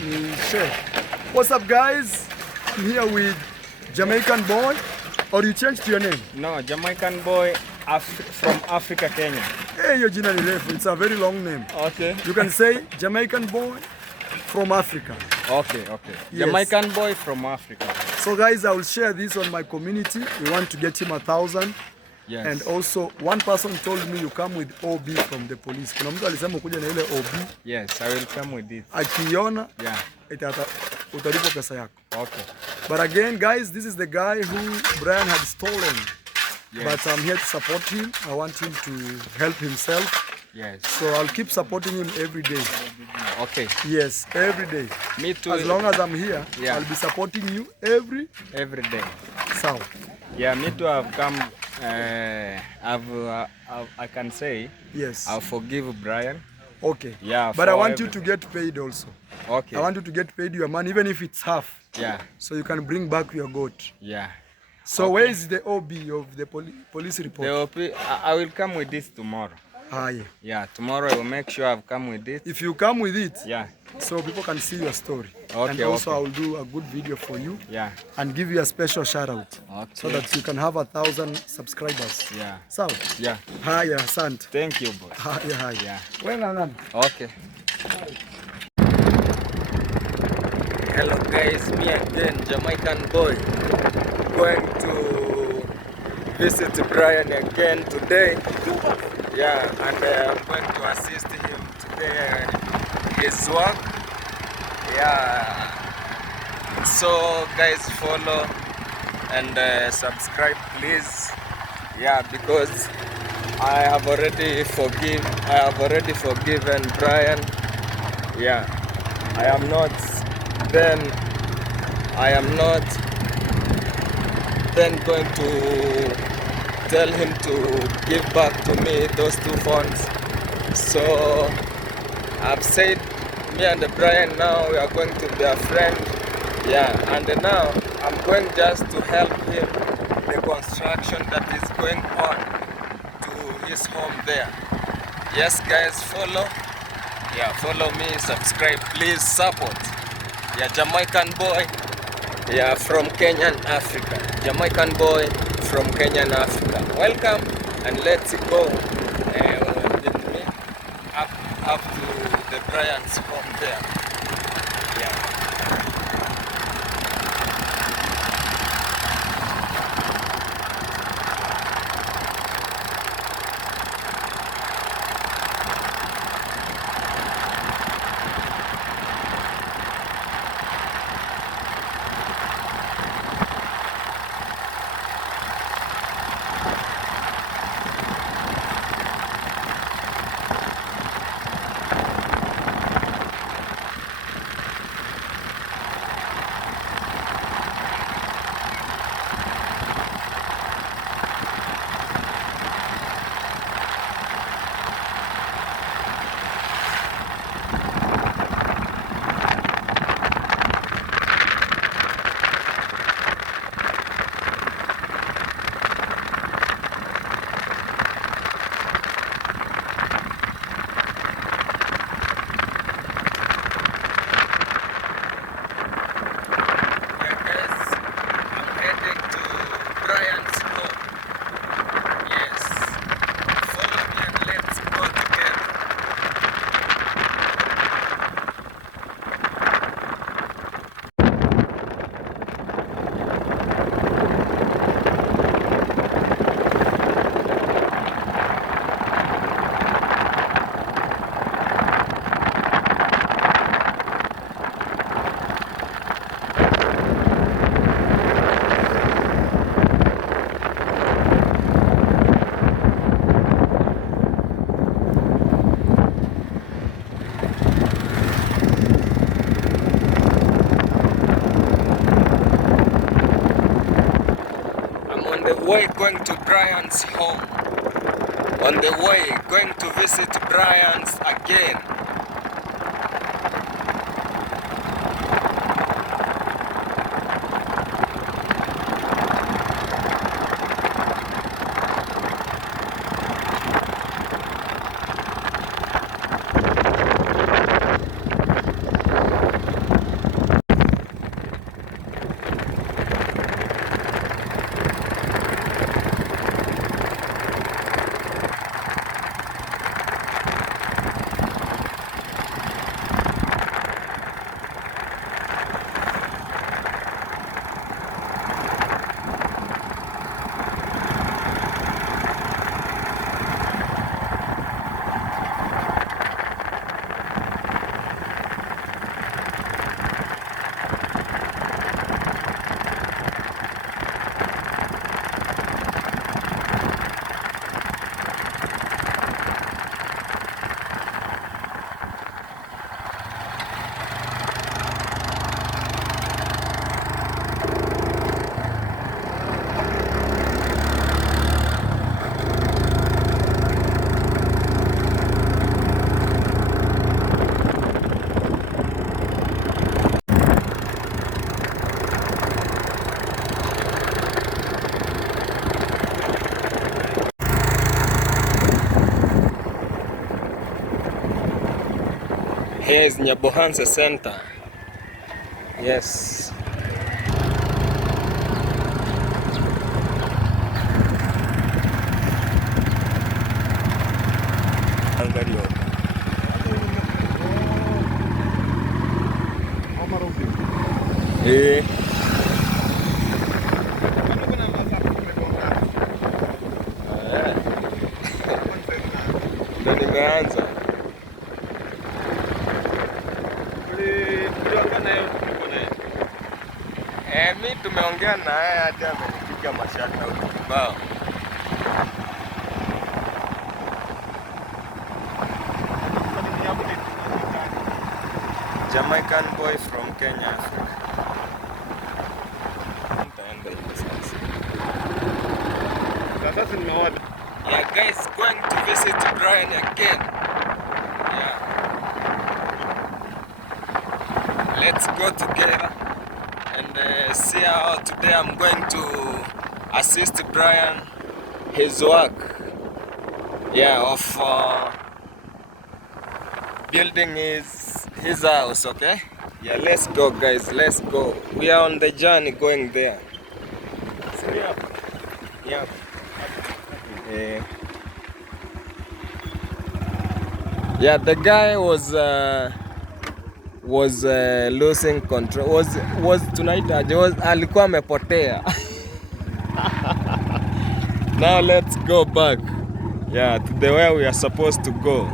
ni share. What's up guys? I'm here with Jamaican boy. Or you changed your name? No, Jamaican boy from Africa, Kenya. Hey, your jina ni refu. It's a very long name. Okay. You can say Jamaican boy from Africa. Okay. Yes. Jamaican boy from Africa. So guys, I will share this on my community. We want to get him 1,000. Yes. And also one person told me you come with OB from the police. Kuna mtu alisema kuja na ile OB. Yes, I will come with it. Akiona, yeah, utalipa pesa yako. Okay. But again, guys, this is the guy who Brian had stolen. Yes. But I'm here to support him. I want him to help himself. Yes. So I'll keep supporting him every day. Okay. Yes, every day. Me too. As long as I'm here, yeah, I'll be supporting you every day. So. Yeah, me too. I've come. I can say. Yes. I'll forgive Brian. Okay. Yeah. But I want you to get paid also. Okay. I want you to get paid your money, even if it's half. Yeah. So you can bring back your goat. Yeah. So okay, where is the OB of the police report? The OB, I will come with this tomorrow. Ah, yeah. Yeah, tomorrow I will make sure I've come with it. If you come with it, yeah, so people can see your story. Okay. And also okay, I will do a good video for you. Yeah. And give you a special shout out. Okay. So that you can have 1,000 subscribers. Yeah. So. Yeah. Haya, asante. Thank you, boy. Haya. Yeah. Well, okay. Hello guys, me again, Jamaican boy, going to visit Brian again today. Yeah, and I'm going to assist him today his work. Yeah. So guys, follow and subscribe please. Yeah, because I have already forgiven Brian. Yeah, I am not then going to tell him to give back to me those 2 phones. So I've said me and Brian now we are going to be a friend. Yeah, and now I'm going just to help him the construction that is going on to his home there. Yes guys, follow. Yeah, follow me, subscribe, please support. Yeah, Jamaican boy. Yeah, from Kenyan Africa. Jamaican boy from Kenyan Africa. Welcome and let's go with me up to the Bryant's home there. Yeah. Way going to Brian's home. On the way going to visit Brian's again. is Nyabohanse Center. Yes. Eh. Ndio nimeanza. Mi tumeongea na yeye hadi amenipiga mashaka kibao. Jamaican boy from Kenya, Africa. Yeah, guys, going to visit Brian again. Yeah. Let's go together and see how today I'm going to assist Brian his work. Yeah, of building his house, okay? Yeah, let's go guys, let's go. We are on the journey going there. Yeah. Yeah, the guy was losing control. Was tonight alikuwa amepotea. Now let's go back. Yeah, to the way we are supposed to go.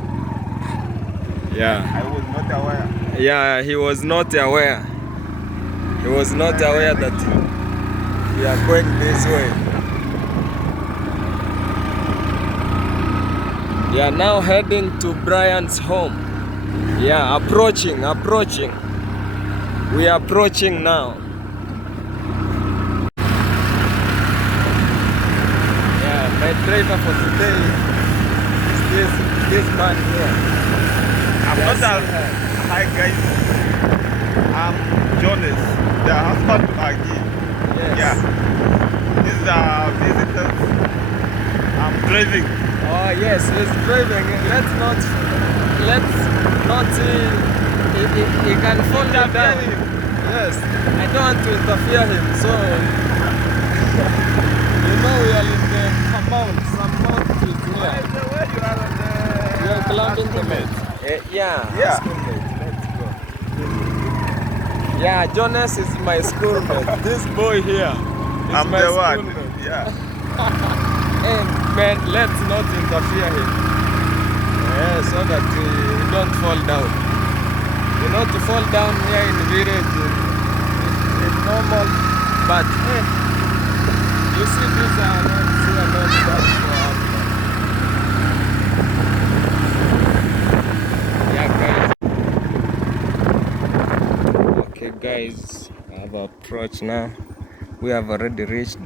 Yeah. I was not aware. Yeah, he was not aware. He was not aware that we are going this way. Yeah, now heading to Brian's home. Yeah, approaching. We are approaching now. Yeah, my driver for today is this man here. Hi guys, I'm Jonas, the husband to Agi. Yes. Yeah, these are visitors. I'm driving. Oh yes, he's driving. Let's not. He can fall down. Yes, I don't want to interfere him. So you know we are in the compound. Some mountains here. We are climbing the mountain. Yeah. Schoolmate. Let's go. Yeah, Jonas is my schoolmate. This boy here is I'm my the one. schoolmate. Yeah. Hey, man, let's not interfere him. Yeah, so that we don't fall down. You know, to fall down here in the village is normal, but hey, you see these are not bad for us. Yeah, guys. Okay, guys, I have approached now. We have already reached.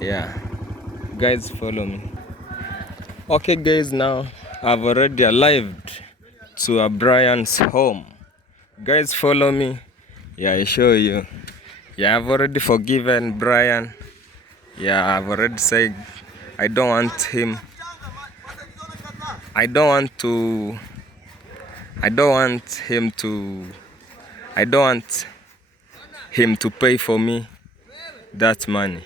Yeah, guys, follow me. Okay, guys, now I've already arrived to Brian's home. Guys, follow me. Yeah, I show you. Yeah, I've already forgiven Brian. Yeah, I've already said I don't want him. I don't want him to pay for me that money.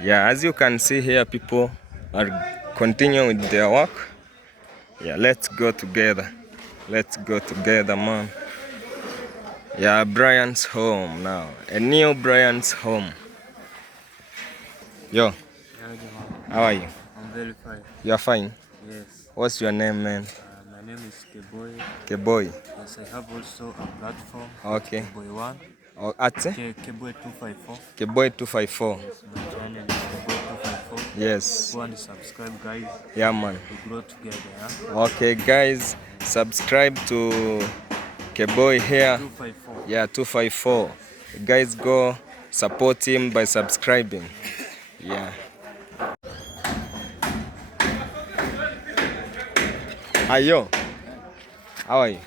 Yeah, as you can see here, people are continuing with their work. Yeah, let's go together. Let's go together, man. Yeah, Brian's home now. A new Brian's home. Yo, how are you? I'm very fine. You are fine? Yes. What's your name, man? My name is Keboy. Keboy. Yes, I have also a platform. Okay. Keboy 1. At Keboy 254. Keboy 254. Yes, my channel is Keboy 254. Yes. Go and subscribe, guys. Yeah, man. We grow together. Yeah? Okay, guys, subscribe to Keboy here. 254. Yeah, 254. Guys, go support him by subscribing. Yeah. Hi, yo. How are you?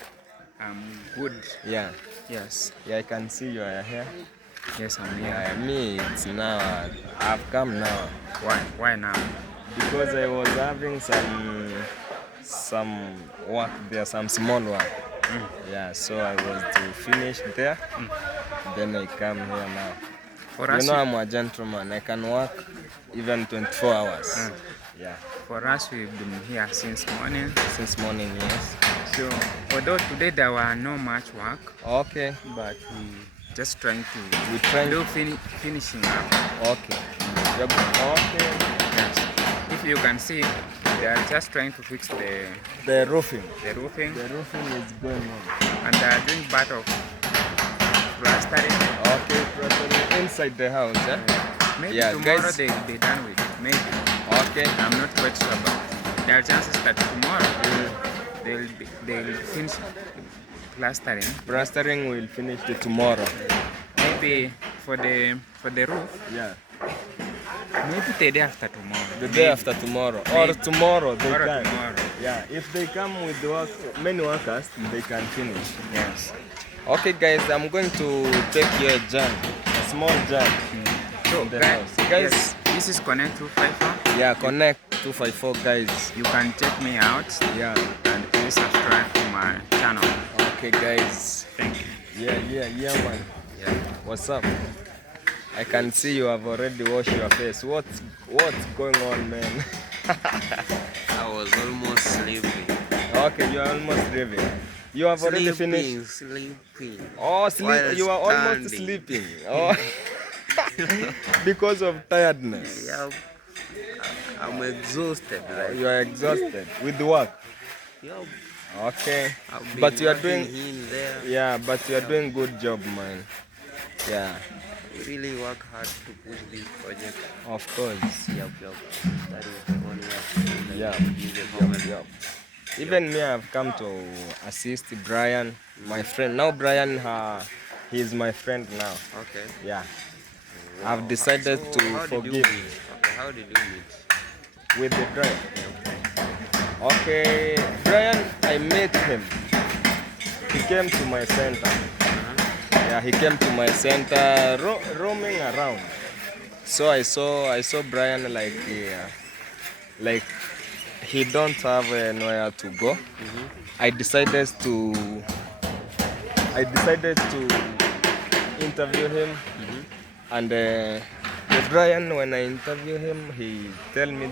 I'm good. Yeah. Yes. Yeah, I can see you are here. Yes, I'm here. Yeah, me, it's now. I've come now. Why now? Because I was having some work there, some small work. Yeah, so I was to finish there. Then I come here now. For You us, know, I'm a gentleman. I can work even 24 hours. Yeah, for us, we've been here since morning. since morning, yes. So although today there were no much work, Okay, but we just trying to we trying. do finishing up. Okay. Okay. Yes. If you can see, they are just trying to fix The roofing. the roofing, The roofing is going on. and they are doing part of plastering. Okay, probably inside the house, eh? Maybe Yeah, tomorrow guys. they'll be done with it. Maybe. Okay. I'm not quite sure, but there are chances that tomorrow they'll finish plastering. Plastering will finish it tomorrow. Maybe for the roof, Yeah. maybe the day after tomorrow. The day after tomorrow. Or tomorrow they Or can. tomorrow. Yeah, if they come with many workers, they can finish. Yes. Okay, guys, I'm going to take you a jug, a small jug. So in the guys, house. Guys, yes, this is Connect 254. yeah, connect 254, guys. You can check me out Yeah. and please subscribe to my channel. Okay, guys. Thank you. Yeah, man. Yeah. What's up? I can see you have already washed your face. What's going on, man? I was almost sleeping. Okay, you are almost leaving. You have already finished. Sleeping. Oh, sleep. While You are almost standing. sleeping. Oh. Because of tiredness. Yeah, I'm exhausted. Like, You are exhausted with the work. yeah, Okay. I've been But you are working doing. in there. Yeah, but you are doing good job, man. Yeah, We really work hard to push this project. of course. Yup. That is the only way. Yeah. Yeah. Even me, I've come to assist Brian, my friend. Now Brian, he's my friend now. Okay. Yeah. I've decided So to how did you forgive meet? Okay, how did you meet? with the Brian. Okay, Brian, I met him. He came to my center. Yeah, he came to my center, roaming around. So I saw Brian like he don't have nowhere to go. I decided to interview him, and the Brian, when I interview him, he tell me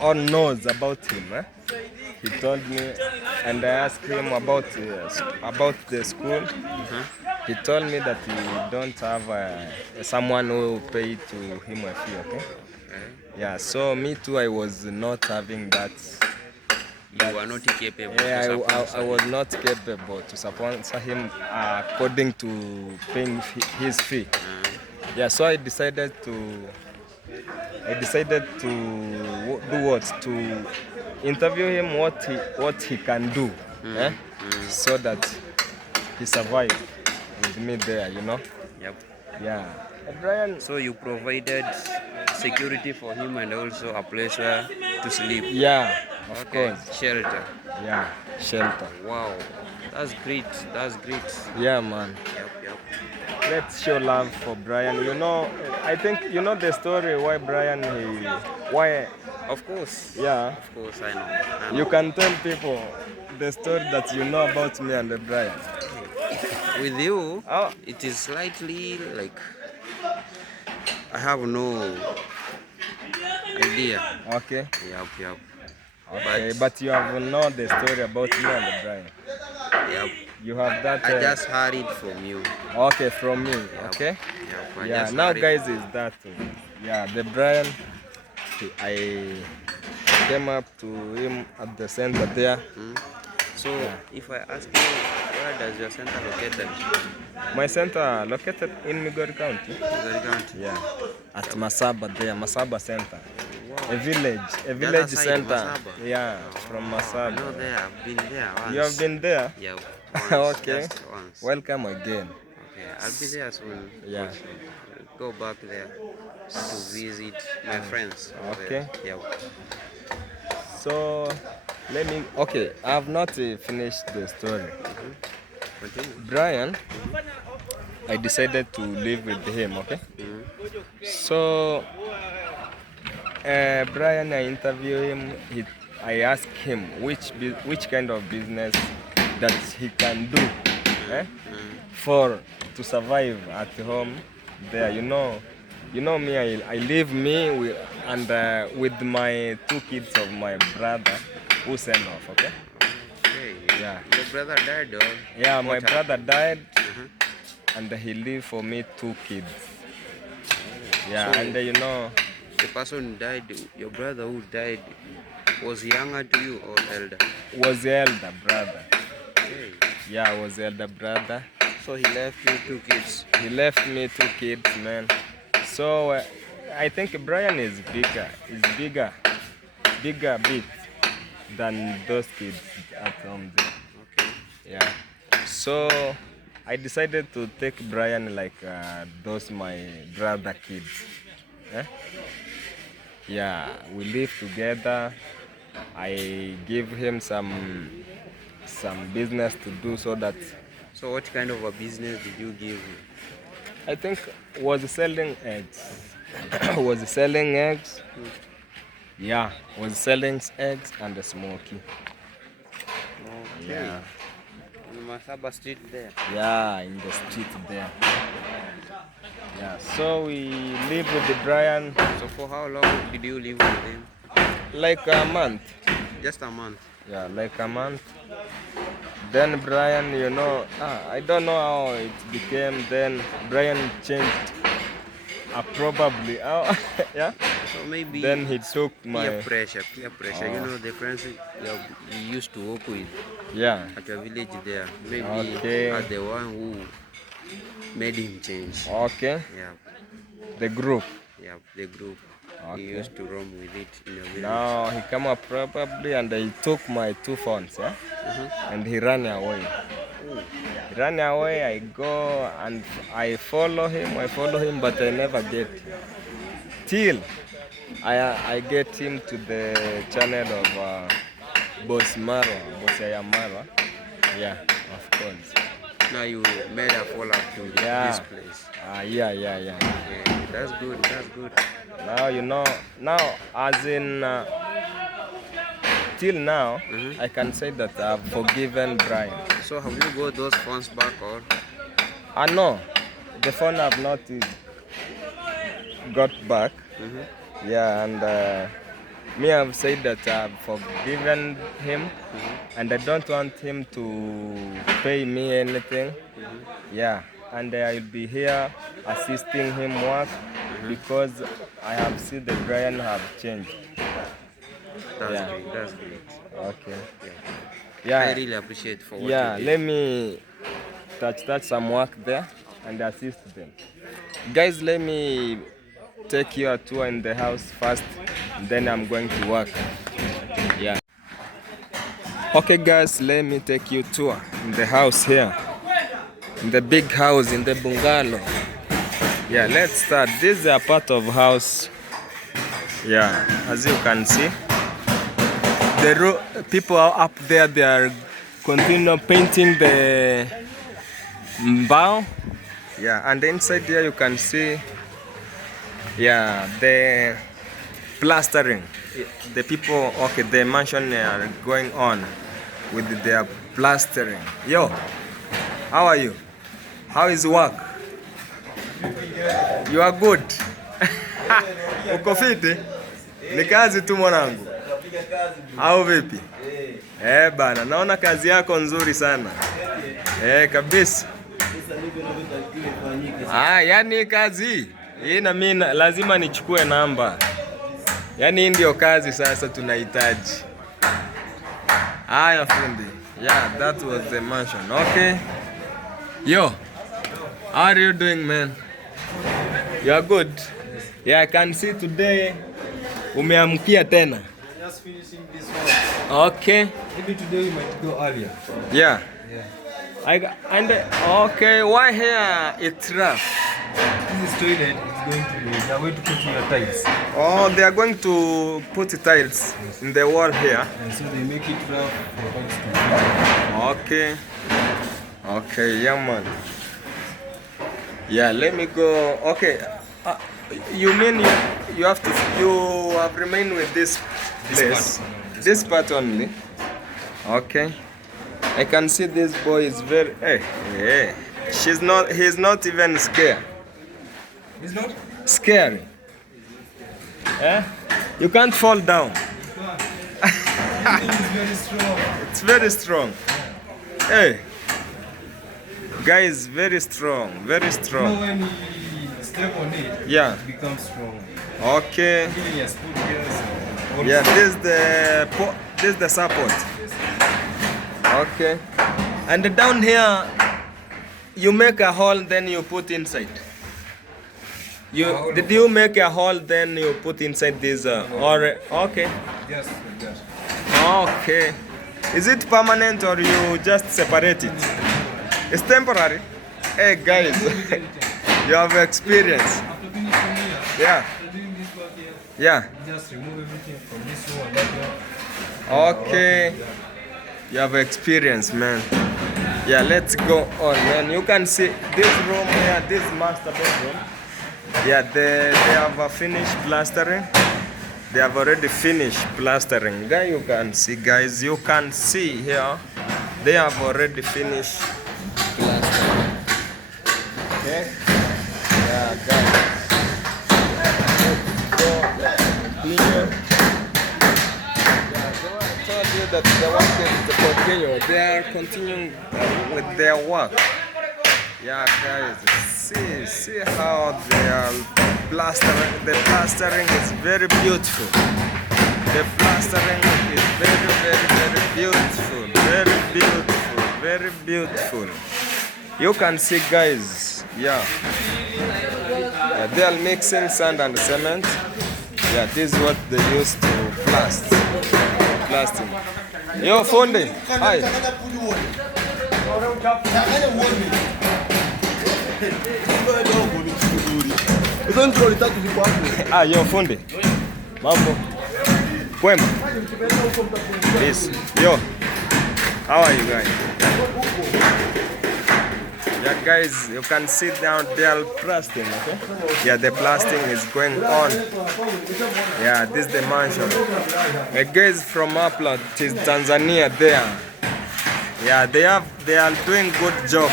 all knows about him. He told me, and I asked him about the school. He told me that he don't have someone who will pay to him a fee. Okay. Yeah. So me too, I was not having that. You are not capable Yeah, to I was not capable to sponsor him according to paying his fee. Yeah, so I decided to do what? To interview him what he can do, so that he survive with me there, you know. Yep. Yeah. Brian. So you provided security for him and also a place where to sleep. Yeah, of Okay. course. Shelter. Yeah, shelter. Wow. That's great. That's great. Yeah, man. Yep. Let's show love for Brian. You know, I think you know the story why Brian why. Of course. Yeah. Of course, I know. You can tell people the story that you know about me and Brian. With you, Oh. it is slightly like I have no idea. Okay. Yep. Okay, but you have know the story about me and Brian. Yep. You have that. I just heard it from you. Okay, from me. Okay. Yep. I Yeah. just Now, heard it. guys, is that. Yeah, the Brian. I came up to him at the center there. So, if I ask you, where does your center located? My center located in Migori County. Migori County. Yeah, at Masaba there, Masaba Center. Wow. A village The other side, center. Masaba? Yeah, from I know Masaba. there. I've been there once. You have been there? Yeah. Okay. Just once. Welcome again. Okay. I'll be there soon. Yeah. Go back there to visit my friends. over Okay. there. Yeah. So, let me. Okay, I have not finished the story. Continue. Brian, I decided to live with him. Okay. So, Brian, I interviewed him. I asked him which kind of business that he can do for to survive at home there. You know me. I live me with with my 2 kids of my brother who sent off. Okay. Okay. Yeah. Your brother died, or? Yeah, my What brother died, Uh-huh. and he left for me 2 kids. Yeah, So- and The person died, your brother who died, was younger to you or elder? was the elder brother. Okay. Yeah, was the elder brother. So he left you 2 kids. He left me 2 kids, man. So I think Brian is bigger bit than those kids at home there. Okay. Yeah. So I decided to take Brian like those my brother kids. Eh? Yeah, we live together. I give him some business to do so that So what kind of a business did you give him? I think was selling eggs. Was selling eggs. Yeah, was selling eggs and the smoky. Okay. Yeah. In Masaba Street there. Yeah, in the street there. Yeah, so we live with the Brian So for how long did you live with him? like a month. Just a month. Yeah, like a month. Then Brian, I don't know how it became. Then Brian changed. Probably. Yeah. So maybe Then he took peer my. pressure. You know the friends you used to work with Yeah. at your village there. Maybe Okay. are the one who made him change. Okay. Yeah, The group. yeah, the group. He Okay. used to roam with it in your village. Now he come up probably and he took my 2 phones, yeah, and he ran away. He ran away. I go and I follow him, but I never get him. Till I get him to the channel of Boss Marwa, Marwa. Yeah, of course. Now you made a follow-up to Yeah. this place. Yeah. Yeah, that's good. That's good. Now as in till now, I can say that I've forgiven Brian. So have you got those phones back or? No, the phone I've not got back. Yeah, and me I've said that I've forgiven him, and I don't want him to pay me anything. Yeah, and I'll be here assisting him work because I have seen that Brian have changed. That's Yeah. great. That's great. Okay. I Yeah. really appreciate for what Yeah, you did. let me touch some work there and assist them. Guys, let me take you a tour in the house first, then I'm going to work. Yeah. Okay guys, let me take you tour in the house here. In the big house, in the bungalow. Yeah, let's start. This is a part of house. Yeah, as you can see. The people are up there, they are continue painting the bow. Yeah, and inside there you can see, yeah, the plastering. The people, okay, the mansion are going on with their plastering. Yo, how are you? How is work? You are good. Uko fiti? Ni kazi tu mwanangu. Au vipi? Bana, naona kazi yako nzuri sana. Kabisa. Yani kazi hii na mimi lazima nichukue namba. Yani hii ndio kazi sasa tunahitaji. Haya fundi. Yeah, that was the mansion. Okay. Yo, how are you doing, man? You are good? Yeah, I can see today umeamkia tena. Just finishing this one. Okay. Maybe today we might go earlier. Yeah. Yeah. Okay, why here it's rough? This is toilet. It's going to be. They are going to put your tiles. Oh, they are going to put tiles in the wall here. And so they make it rough for dogs to Okay. Okay, yeah, man. Yeah, let me go. Okay. You mean you have remained with this place? This part only. Okay. I can see this boy is very. Hey. He's not even scared. He's not? Scary. Eh? You can't fall down. It's very strong. It's very strong. Hey. Guy is very strong. Very You strong. know when he step on it, Yeah. it becomes strong. Okay. Even he has put gears. Yeah, this is the support. Okay. And down here, you make a hole, then you put inside. Did you make a hole, then you put inside this or okay. Yes, like that. Okay. Is it permanent or you just separate it? It's temporary. Hey guys, you have experience. After finishing here, Yeah. after doing this work here, Yeah. you just remove everything from this room and that one. Okay. You have experience, man. Yeah, let's go on, man. You can see this room here, this master bedroom. Yeah, they have finished plastering. They have already finished plastering. There you can see, guys. You can see here. They have already finished plastering. Okay. Yeah, guys. Let's go. Let's continue. I told you that the work is continue. They are continuing with their work. Yeah, guys, see how they are plastering. The plastering is very beautiful. The plastering is very beautiful. Very beautiful. You can see, guys. Yeah. They are mixing sand and cement. Yeah, this is what they use to plasting. Yo, Fundi. Hi. Yo, Fundi. Mambo. Kwema. Peace. Yo. How are you guys? Yeah, guys, you can see down there plastering, okay? Yeah, the plastering is going on. Yeah, this is the mansion. The guys from Upland, it is Tanzania there. Yeah, they are doing good job.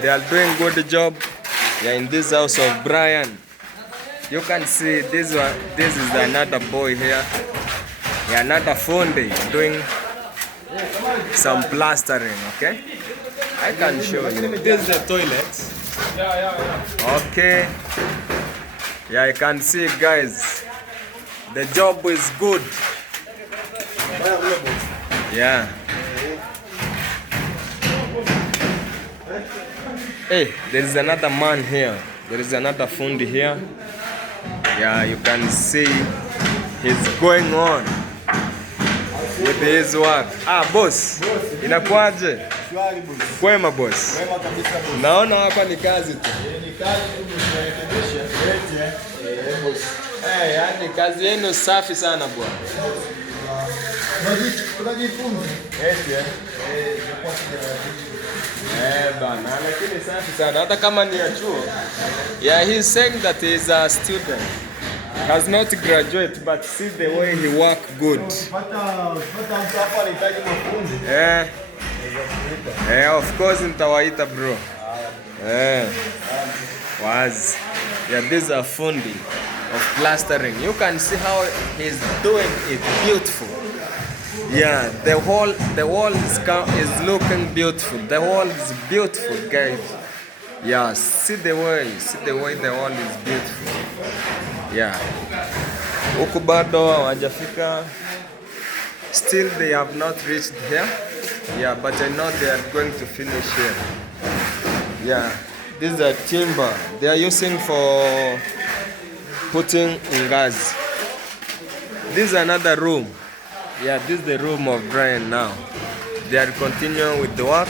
They are doing good job. Yeah, in this house of Brian. You can see this is another boy here. Yeah, another Fundi doing some plastering, okay? I can show you. This is the toilet. Okay. Yeah, you can see, guys. The job is good. Yeah. Hey, there is another man here. There is another Fundi here. Yeah, you can see he's going on with his work. Boss. Inakuaje? Kwema boss. Naona hapa ni kazi tu. Ni kazi tu tunarekebisha. Boss. Yaani kazi yenu safi sana bwana. Tunajifunza. Bana, lakini safi sana. Hata kama ni ya chuo. Yeah, he's saying that he's a student. Has not graduated, but see the way he work good. Of course nitawaita bro. Was. Yeah, this is a Fundi of plastering. You can see how he's doing it beautiful. Yeah, the wall is looking beautiful. The wall is beautiful, guys. Yeah, see the way the wall is beautiful. Yeah. Huku bado hawajafika. Still they have not reached here. Yeah, but I know they are going to finish here. Yeah. This is a timber they are using for putting gas. This is another room. Yeah, this is the room of Brian now. They are continuing with the work.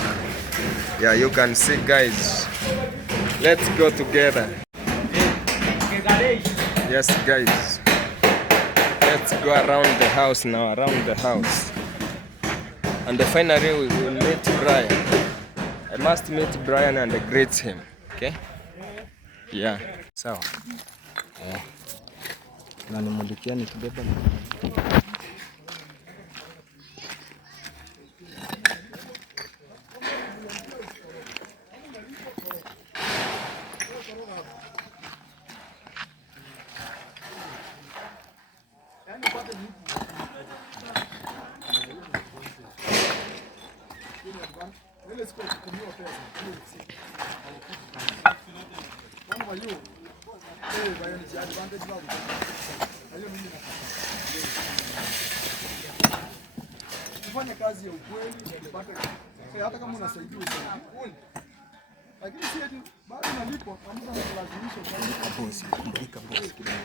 Yeah, you can see, guys. Let's go together. Yes, guys. Let's go around the house now, around the house. And finally we will meet Brian. I must meet Brian and greet him. Okay? Yeah. Sawa. Na nimulikia nikibeba. Ile siku kutumiwa pesa. Mama yu. Baya ni advantage babu. Hayo mimi kufanya kazi ya ukweli nipate hata kama unasaidia usaidia. Lakini si eti bado nalipo kwa mtu analazimisha kwa bosi kumbuka bosi kidogo.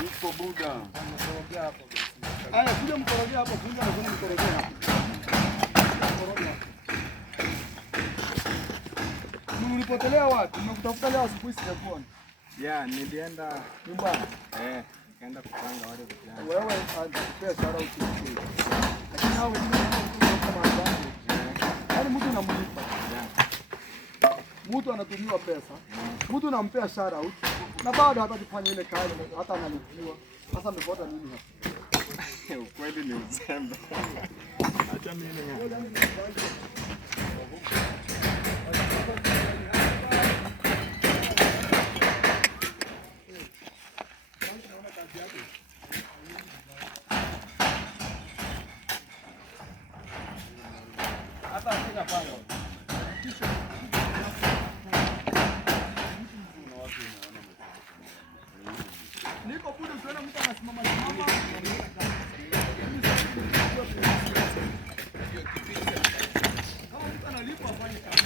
Niko buda. Aya, kuja mkorogea hapo, kuja na kuna mkorogea hapo. Ulipotelea wapi? Nimekutafuta leo asubuhi sijakuona. Yeah, nilienda nyumbani. Kaenda kupanga wale vijana. Wewe anapea shara ukichukua. Lakini hao wengine kama advantage. Yaani mtu unamlipa. Mtu anatumiwa pesa. Mtu unampea shara out. Na bado hata kufanya ile kazi hata analipiwa. Sasa mmepata nini hapa? Ukweli ni uzembe. Acha mimi niko kule ukiona mtu anasimama simama. Kama mtu analipa afanye kazi.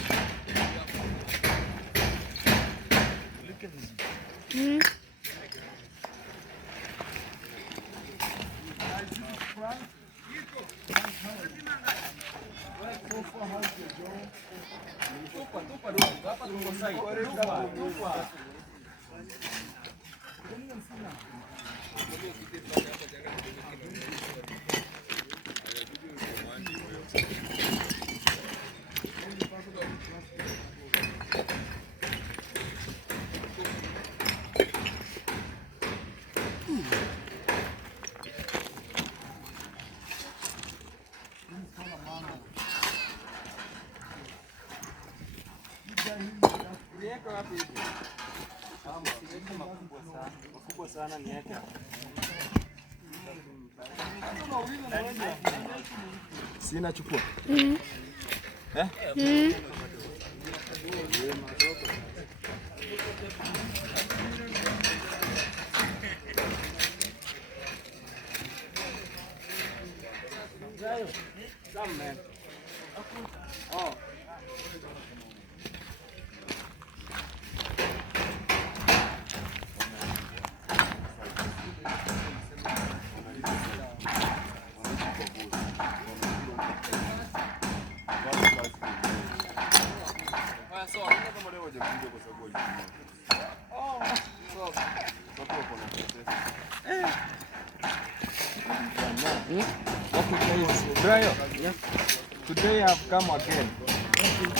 makubwa sana niweke. Sina chukua. Brian, today I have come again.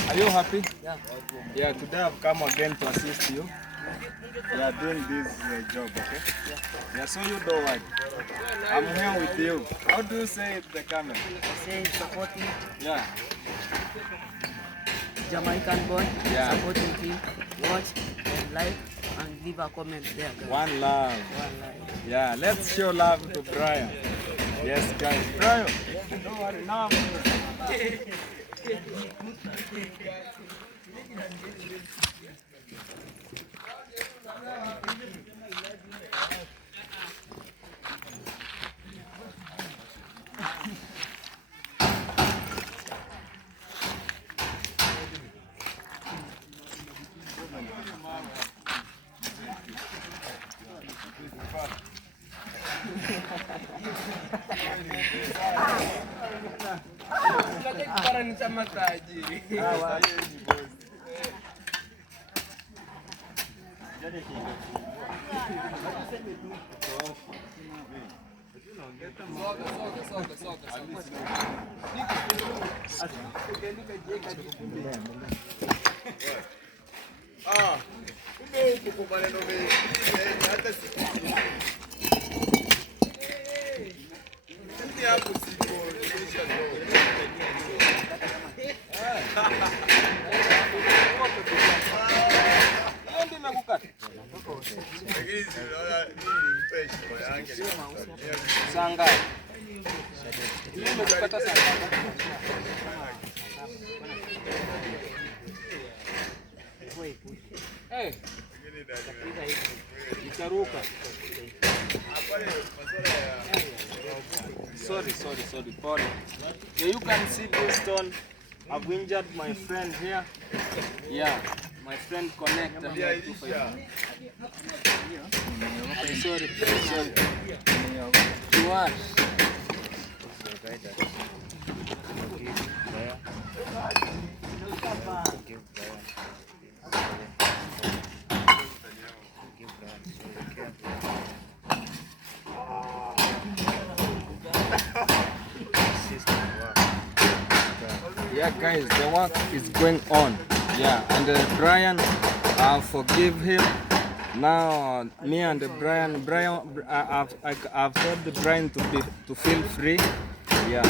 Are you happy? Yeah. Yeah, today I have come again to assist you. We are doing this job, okay? Yeah, so you know what? I'm here with you. How do you say it, the camera? Say supporting Yeah. Jamaican boy, Yeah. supporting him, watch and like and leave a comment there, guys. One love. One like. Yeah, let's show love to Brian. Yes, guys. Brian, don't worry now. Hapo sipo. Sorry, Paul. Yeah, you can see this stone. I've injured my friend here. Yeah, my friend connected. I'm sorry. You are. Yeah, guys, the work is going on. Yeah, and Brian, I forgive him. Now, me and Brian, I've told Brian to feel free. Yeah,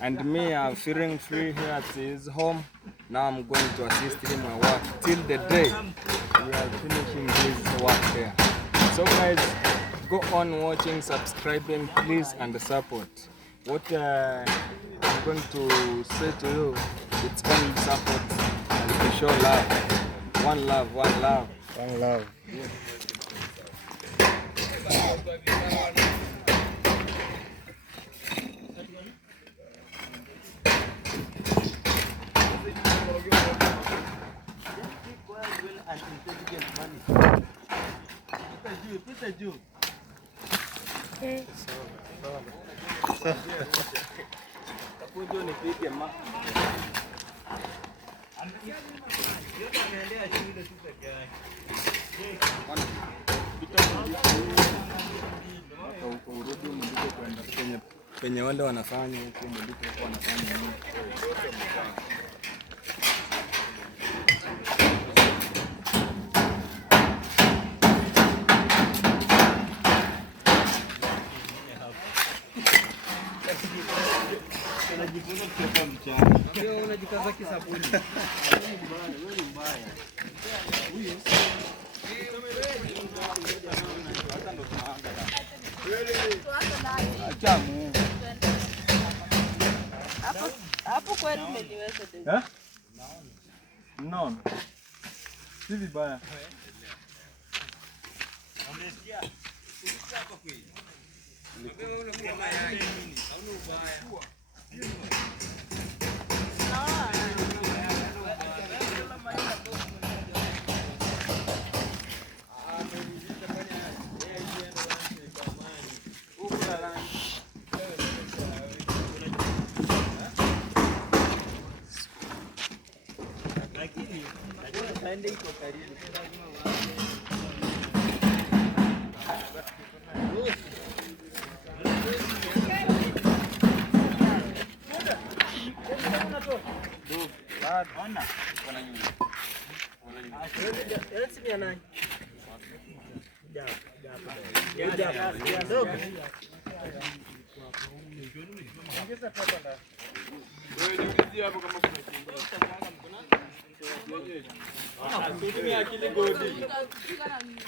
and me, I'm feeling free here at his home. Now I'm going to assist him in work till the day we are finishing his work there. So guys, go on watching, subscribing, please, and support. What I'm going to say to you, it's only support and to show love. One love, one love. One love. Yeah. Penye wale wanafanya huko mliko wanafanya nini? Unajikaza kisabuni. Hapo kweli umeniweza tena. Eh? No. Si vibaya. Umesikia? Umesikia hapo kweli? Wewe unamwona mayai nini? Hauna ubaya.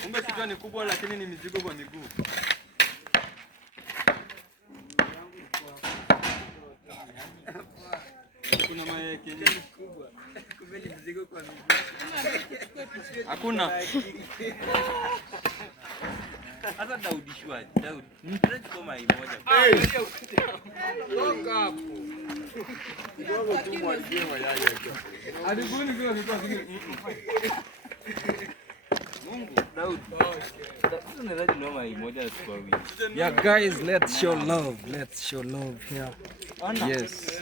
Kumbe kichwa ni kubwa lakini ni mizigo kwa miguu. Kuna mayai kienyeji kubwa. Kumbe ni mizigo kwa miguu. Hakuna. Hata Daudi shwari. Daudi. Mtrezi kwa mai moja. Toka hapo. Kidogo tu mwagie mayai yake. Adiguni kwa mikoa zingine. Yeah, guys, let's show love. Let's show love here. Yes,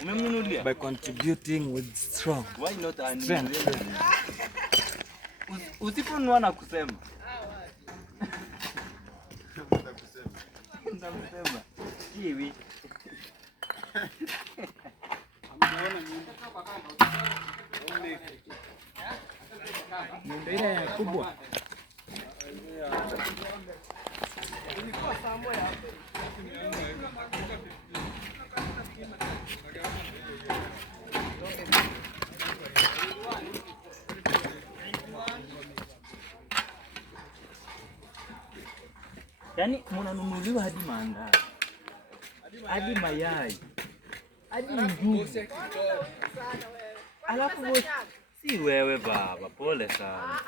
by contributing with strong. Why not strength? Usiponunua na kusema. Kusema. Hivi. Nyumba kubwa. Yaani mnanunuliwa hadi maandazi, hadi mayai, hadi njugu. Alafu si wewe baba, pole sana.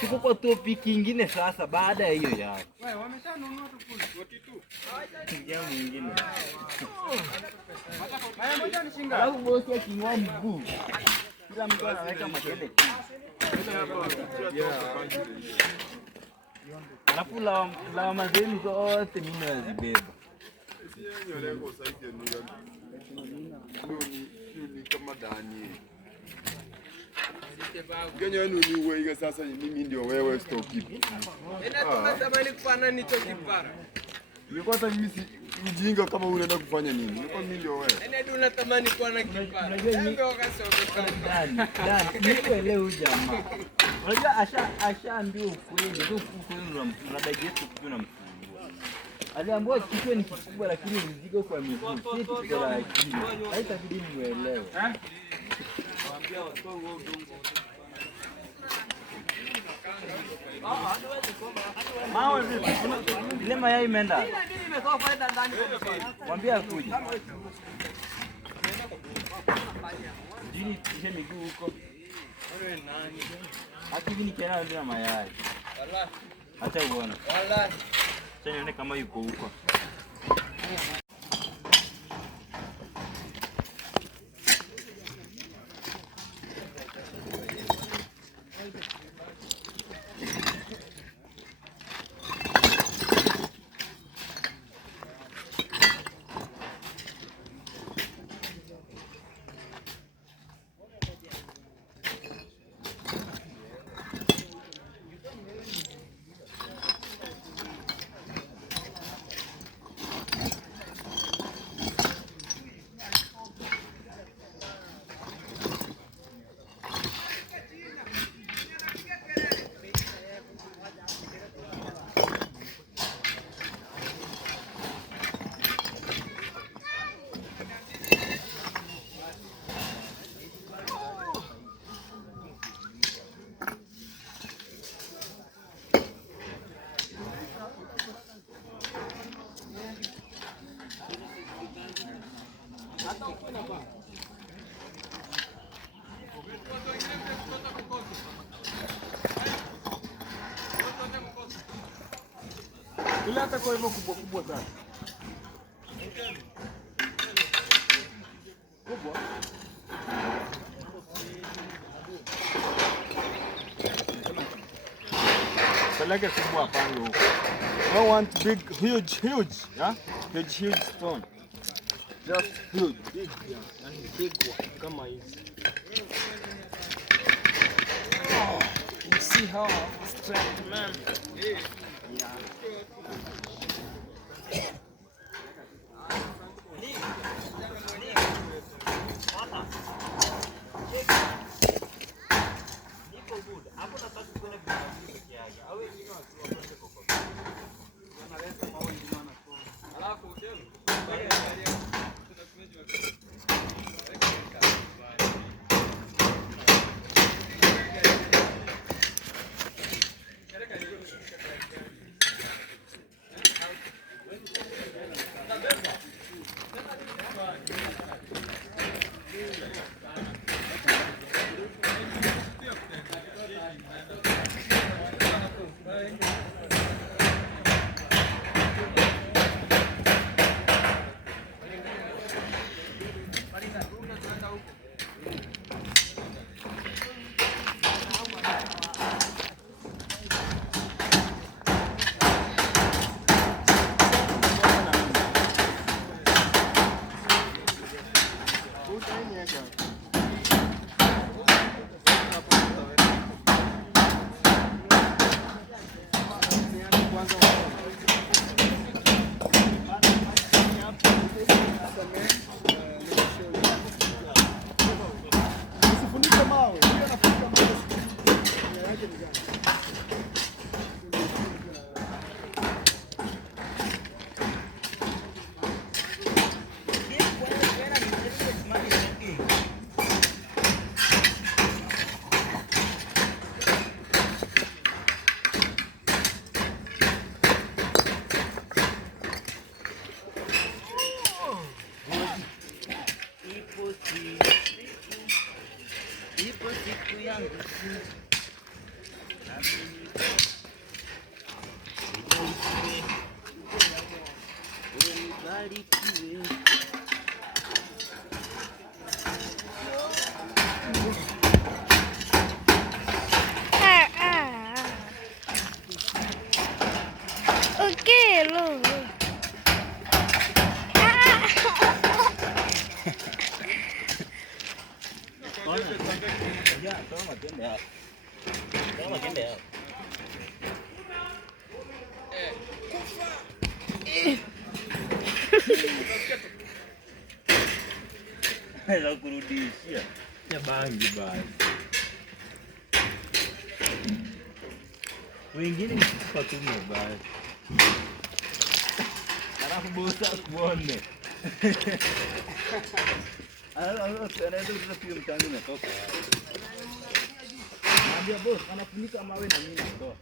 tuko kwa topic nyingine sasa baada ya hiyo yako. Wewe wameshanunua tu full 42. Ingia mwingine. Haya moja ni shinga. Alafu bosi aking'oa mguu. Kila mtu anaweka makende. Alafu la mazeni zote mimi nazibeba. Kama Dani. Genyo yenu ni wewe sasa mimi ndio wewe stoki. Tunatamani kufanya nicho kipara. Nilikuwa hata mimi mjinga kama unaenda kufanya nini? Nilikuwa mimi ndio wewe. Tunatamani kuwa na kipara. Ndio Dan, nielewe jamaa. Unajua asha ndio ukweli, ndio ukweli unadajeti kitu na mfungua. Aliambiwa kichwa ni kikubwa lakini mzigo kwa miguu. Si kitu la akili. Haitabidi muelewe. Waambia watu wao udongo. Mawe vipi? Ile mayai imeenda. Mimi nimetoa faida ndani kwa mfano. Mwambie akuje. Jini kisha miguu huko. Wewe nani? Akiji nikienda ndio mayai. Wallahi. Acha uone. Wallahi. Sasa nione kama yuko huko. Ile hata kwa hivyo kubwa kubwa sana. Kubwa. Peleke kubwa hapana huko. I want big, huge, yeah? Huge stone. Just huge. Big, yeah. And big one. Kama hizi. Oh, you see how strength, man. Yeah. Okay, lo. Hela kurudishia ya bangi basi. Wengine ni kutupa tu basi. Alafu bosa kuone. Anaweza kutupa mtani unatoka. Naambia boss anafunika mawe na mimi natoa.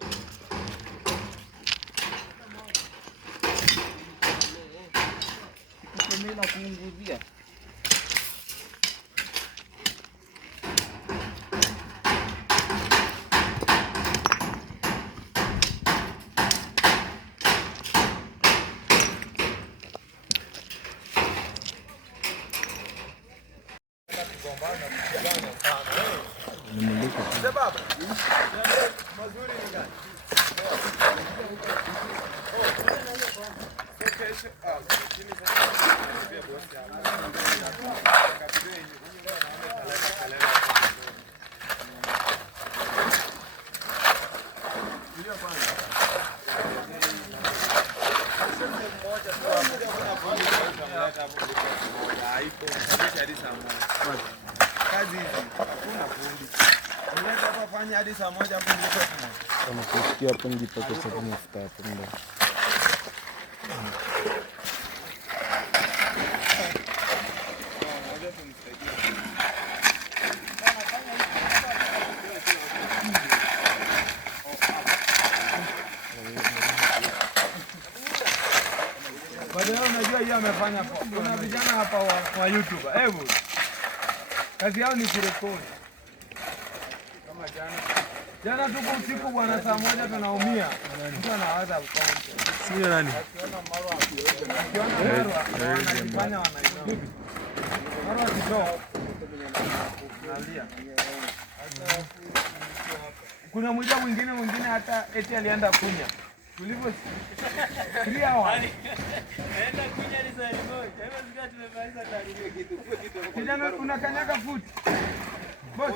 Mimi na kuunguzia. Kama kusikia hapo nijipake sabuni mafuta hapo ndani. Baadaye unajua yeye amefanya hapo. Kuna vijana hapa wa YouTube. Hebu kazi yao ni kurekodi. Kama jana tuko usiku bwana, saa moja tunaumia. Mtu anawaza account. Sio nani? Wanafanya wanaibibi. Marwa kidogo. Nalia. Kuna mwingine hata eti alienda kunya. Tulivyo 3 hours. Enda kunya ni saa moja. Hebu sikia tumemaliza taarifa kitu. Kijana unakanyaga foot. Boss.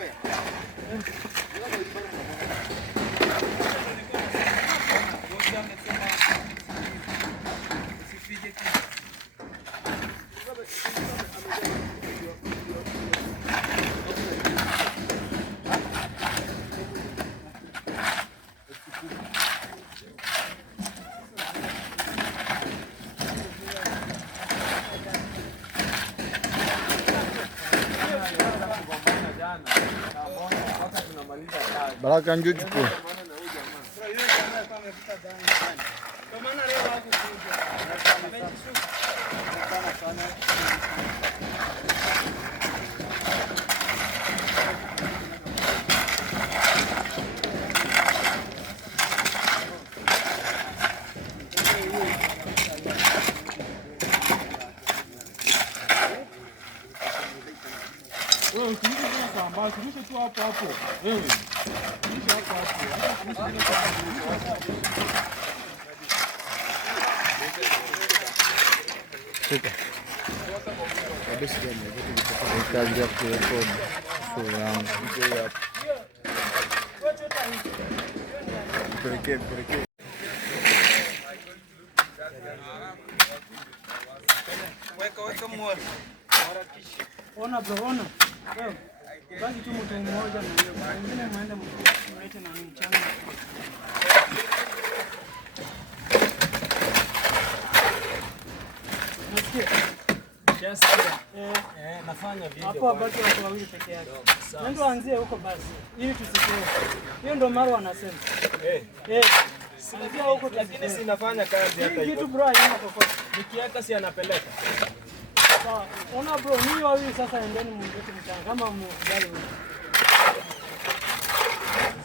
Baraka njoo chukua. Wewe usiingie kwa samba, sirushe tu hapo hapo. Wewe. Sirushe hapo hapo. Shika. Kabisa jamani, kitu kazi ya kurekodi. Sio yangu. Ndio hapo. Pelekee. Weka mwari. Ona bro, ona. Basi tu mtu mmoja na hiyo. Wengine muende mlete na mchanga. Nasikia. Nafanya video. Hapo basi watu wawili peke yake. Ndio anzie huko basi. Ili tusikie. Hiyo ndio Marwa anasema. Sio huko lakini sinafanya kazi hata hiyo. Kitu bro haina kokote. Nikiaka si anapeleka. Sawa. Ona bro, mimi wawili sasa endeni mlete mchanga kama mjali huko.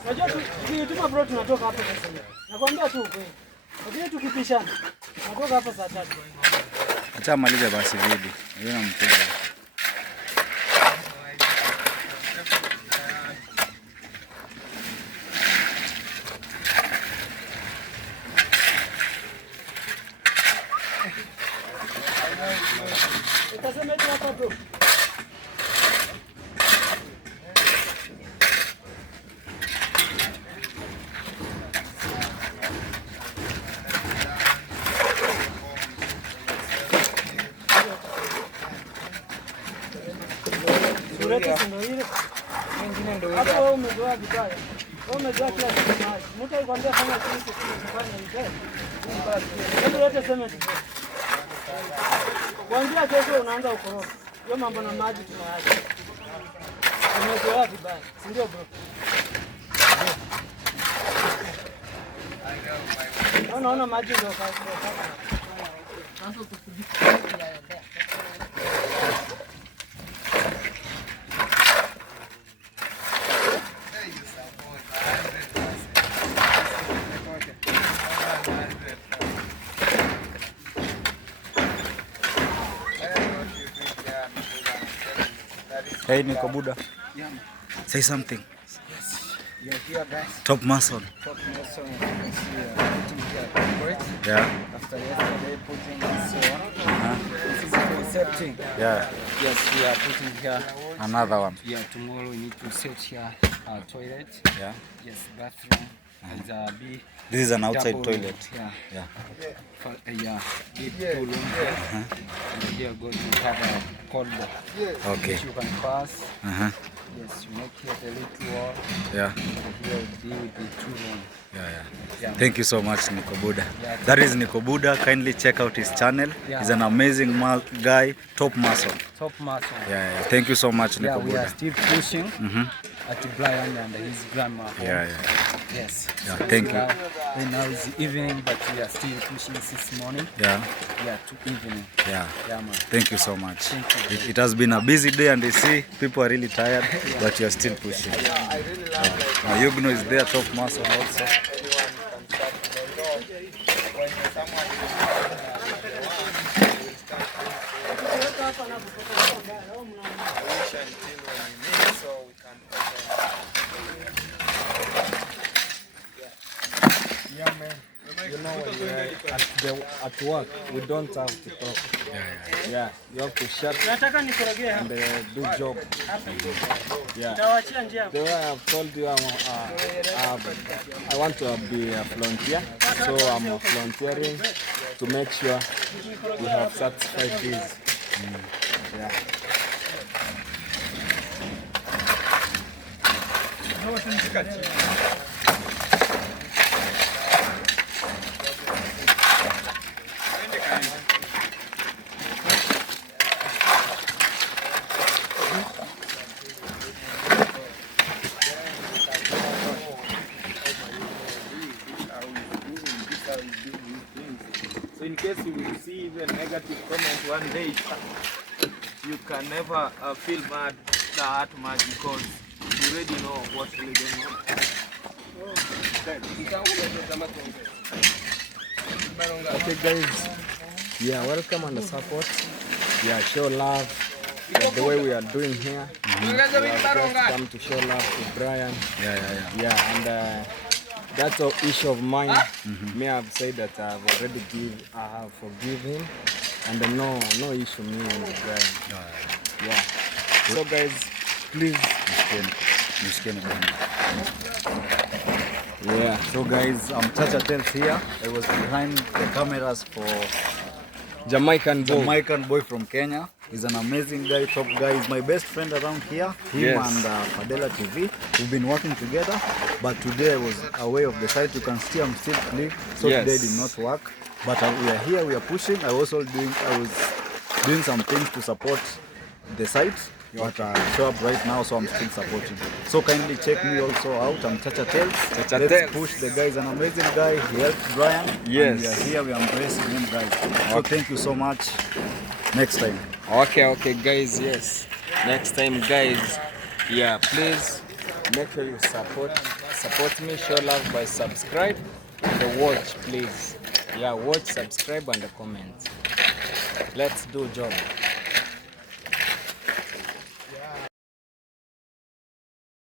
Unajua tukituma bro tunatoka hapa sasa. Nakwambia tu ukweli. Lakini tukipishana tunatoka hapa saa 3. Acha malize basi video. Yeye nampiga. Utasema tu hapa bro. Surete ndio ile. Wengine ndio ile. Hapo wewe umezoea vibaya. Wewe umezoea kila kitu maji. Mtu alikwambia fanya kitu kufanya hivi. Hebu yote sema tu. Kuanzia kesho unaanza ukorofi. Hiyo mambo na maji tunaacha. Umezoea vibaya. Si ndio bro? Unaona maji ndio kazi. Sasa tukujua ya Hey, Nico Buddha. Say something. Yes. You're here, guys. Top Mason. Top Mason. Putting here concrete. Yeah. After yesterday putting this one. This is for accepting. Yeah. Yes, we are putting here. Another one. Yeah, tomorrow we need to set here our toilet. Yeah. Yes, bathroom. It's a big. This is an outside double toilet. room. Yeah. Yeah. Yeah. Big 2 rooms here. And here going to have a corridor. Okay. Which you can pass. Yes, you make here the little wall. Yeah. And here will be with the 2 rooms. Yeah. Thank you so much, Nico Buddha. That is Nico Buddha. Kindly check out his channel. He's an amazing guy, Top Mason. Top Mason. Yeah. Thank you so much, Nico Buddha. We are still pushing at Brian and his grandma. Yes. So Thank you. Right now it's evening, but we are still pushing this morning. Yeah, to evening. Yeah. Man. Thank you so much. Thank you. It has been a busy day, and I see people are really tired, but you are still pushing. I really love Yugno is there, Top Mason also. Yeah, man. You know, when you're at work, we don't have to talk. Yeah, you have to shut and do job. Yeah. The way I've told you, I want to be a volunteer, so I'm volunteering to make sure we have satisfied days. Yeah. So in case you receive a negative comment one day, you can never feel bad that much because you already know what's really going on. Okay guys, welcome and support. Show love the way we are doing here. We have just come to show love to Brian. And that's an issue of mine. Me, I've said that I have forgiven him, and no issue me and Brian. So guys, please. So guys, Chacha Tells here. I was behind the cameras for Jamaican boy from Kenya. He's an amazing guy, top guy. He's my best friend around here. Him and Fadela TV. We've been working together, but today I was away of the site. You can see I'm still clean, so today did not work. But we are here, we are pushing. I was doing some things to support the site. But show up right now, so I'm still supporting. So kindly check me also out. I'm Chacha Tells. Let's push the guy. He's an amazing guy. He helped Brian. And we are here. We are embracing him, guys. So thank you so much. Next time. Okay, guys. Yes. Next time, guys. Please make sure you support support me, show love by subscribe and watch, please. Yeah, watch, subscribe and comment. Let's do job.